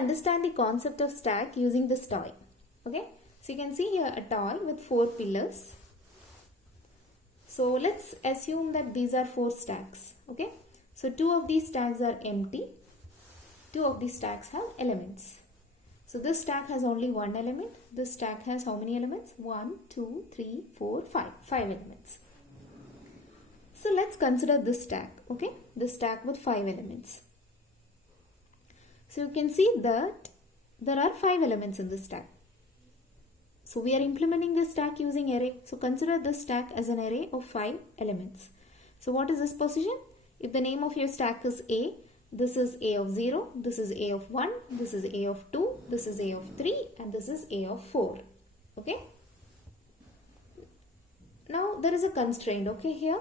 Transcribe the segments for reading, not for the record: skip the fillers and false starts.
understand the concept of stack using this toy. Okay, so you can see here a toy with 4 pillars. So let's assume that these are 4 stacks. Okay, so 2 of these stacks are empty, 2 of these stacks have elements. So this stack has only one element. This stack has how many elements? 1, 2, 3, 4, 5. 5 elements. So let's consider this stack. Okay, this stack with 5 elements. So you can see that there are 5 elements in this stack. So we are implementing this stack using array. So consider this stack as an array of 5 elements. So what is this position? If the name of your stack is A, this is A of 0, this is A of 1, this is A of 2, this is A of 3 and this is A of 4. Okay. Now there is a constraint. Okay, here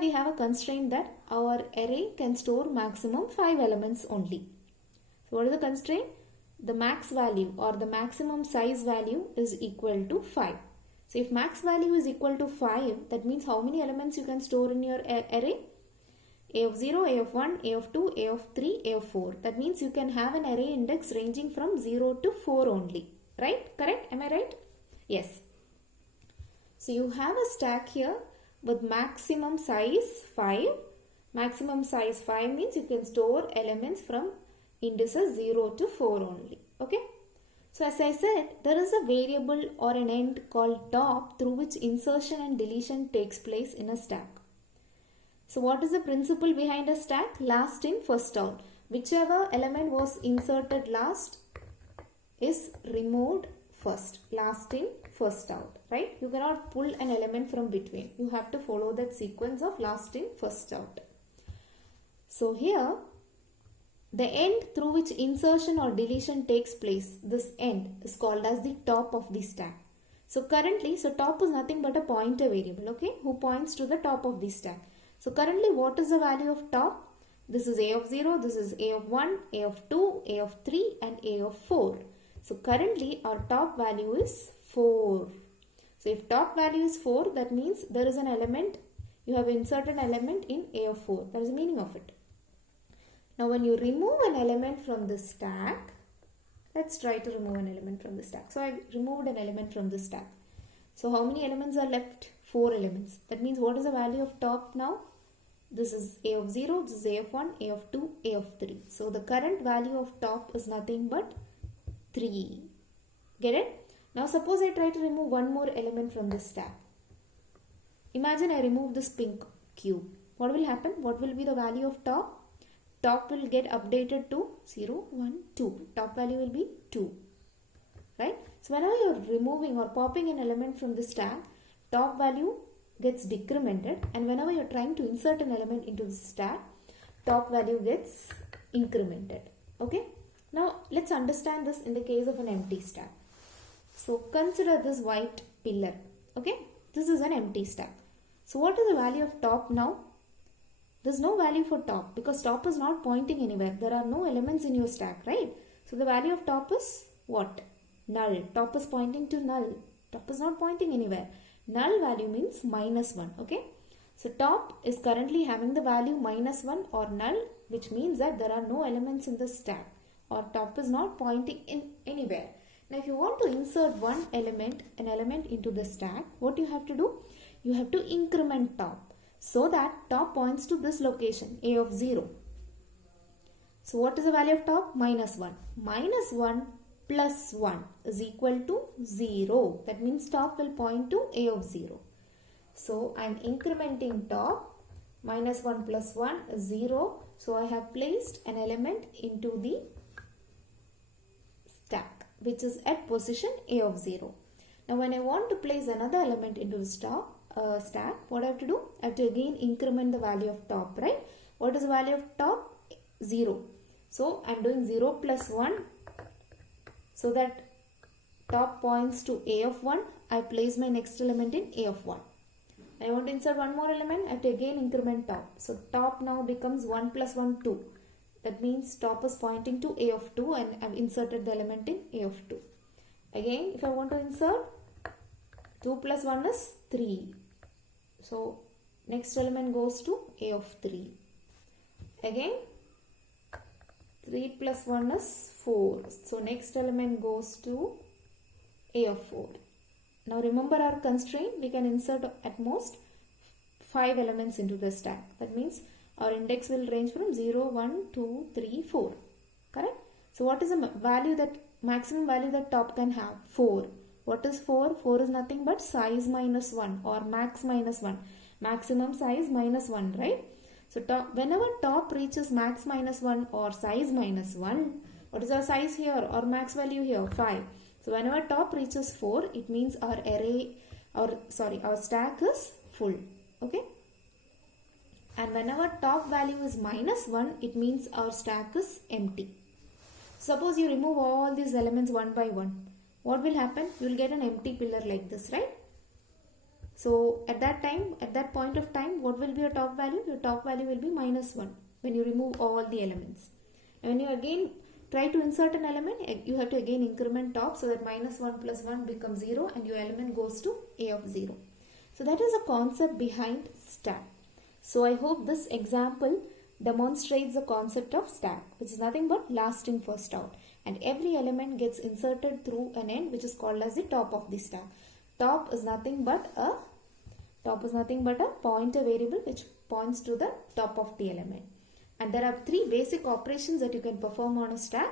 we have a constraint that our array can store maximum 5 elements only. So what is the constraint? The max value or the maximum size value is equal to 5. So if max value is equal to 5, that means how many elements you can store in your array? A of 0, A of 1, A of 2, A of 3, A of 4. That means you can have an array index ranging from 0 to 4 only. Right? Correct? Am I right? Yes. So you have a stack here with maximum size 5. Maximum size 5 means you can store elements from indices 0 to 4 only. Okay. So as I said, there is a variable or an end called top through which insertion and deletion takes place in a stack. So what is the principle behind a stack? Last in, first out. Whichever element was inserted last is removed first. Last in, first out. Right? You cannot pull an element from between. You have to follow that sequence of last in, first out. So here, the end through which insertion or deletion takes place, this end is called as the top of the stack. So currently, top is nothing but a pointer variable, okay, who points to the top of the stack. So currently, what is the value of top? This is A of 0, this is A of 1, A of 2, A of 3 and A of 4. So currently, our top value is 4. So if top value is 4, that means there is an element, you have inserted an element in A of 4. That is the meaning of it. Now when you remove an element from the stack, let's try to remove an element from the stack. So I removed an element from the stack. So how many elements are left? 4 elements. That means what is the value of top now? This is A of 0, this is A of 1, A of 2, A of 3. So the current value of top is nothing but 3. Get it? Now suppose I try to remove one more element from this stack. Imagine I remove this pink cube. What will happen? What will be the value of top? Top will get updated to 0, 1, 2. Top value will be 2. Right? So whenever you are removing or popping an element from the stack, top value gets decremented, and whenever you are trying to insert an element into the stack, top value gets incremented. Okay? Now let's understand this in the case of an empty stack. So consider this white pillar. Okay? This is an empty stack. So what is the value of top now? There is no value for top because top is not pointing anywhere. There are no elements in your stack, right? So the value of top is what? Null. Top is pointing to null. Top is not pointing anywhere. Null value means -1. Okay. So top is currently having the value -1 or null, which means that there are no elements in the stack or top is not pointing in anywhere. Now if you want to insert an element into the stack, what you have to do? You have to increment top. So that top points to this location, A of 0. So what is the value of top? -1. -1 plus 1 is equal to 0. That means top will point to A of 0. So I am incrementing top. -1 plus 1 is 0. So I have placed an element into the stack, which is at position A of 0. Now when I want to place another element into the stack, what I have to do? I have to again increment the value of top, right? What is the value of top? 0. So I am doing 0 plus 1 so that top points to A of 1. I place my next element in A of 1. I want to insert one more element. I have to again increment top. So top now becomes 1 plus 1, 2. That means top is pointing to A of 2 and I have inserted the element in A of 2. Again, if I want to insert, 2 plus 1 is 3. So next element goes to A of 3. Again, 3 plus 1 is 4. So next element goes to A of 4. Now remember our constraint, we can insert at most 5 elements into the stack. That means our index will range from 0, 1, 2, 3, 4. Correct? So what is the value that maximum value that top can have? 4. What is 4? 4 is nothing but size minus 1 or max minus 1. Maximum size minus 1, right? So whenever top reaches max minus 1 or size minus 1, what is our size here or max value here? 5. So whenever top reaches 4, it means our our stack is full. Okay? And whenever top value is minus 1, it means our stack is empty. Suppose you remove all these elements one by one. What will happen? You will get an empty pillar like this, right? So at that point of time, what will be your top value? Your top value will be minus 1 when you remove all the elements. And when you again try to insert an element, you have to again increment top so that minus 1 plus 1 becomes 0 and your element goes to A of 0. So that is the concept behind stack. So I hope this example demonstrates the concept of stack, which is nothing but last in first out. And every element gets inserted through an end which is called as the top of the stack. Top is nothing but a pointer variable which points to the top of the element. And there are 3 basic operations that you can perform on a stack.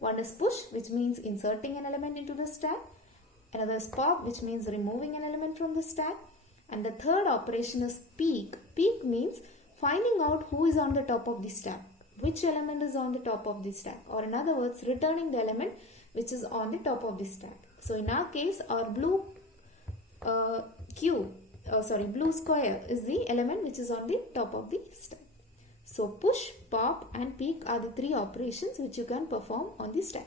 One is push, which means inserting an element into the stack. Another is pop, which means removing an element from the stack. And the third operation is peek. Peek means finding out who is on the top of the stack, which element is on the top of the stack, or in other words, returning the element which is on the top of the stack. So in our case, our blue blue square is the element which is on the top of the stack. So push, pop and peek are the 3 operations which you can perform on the stack.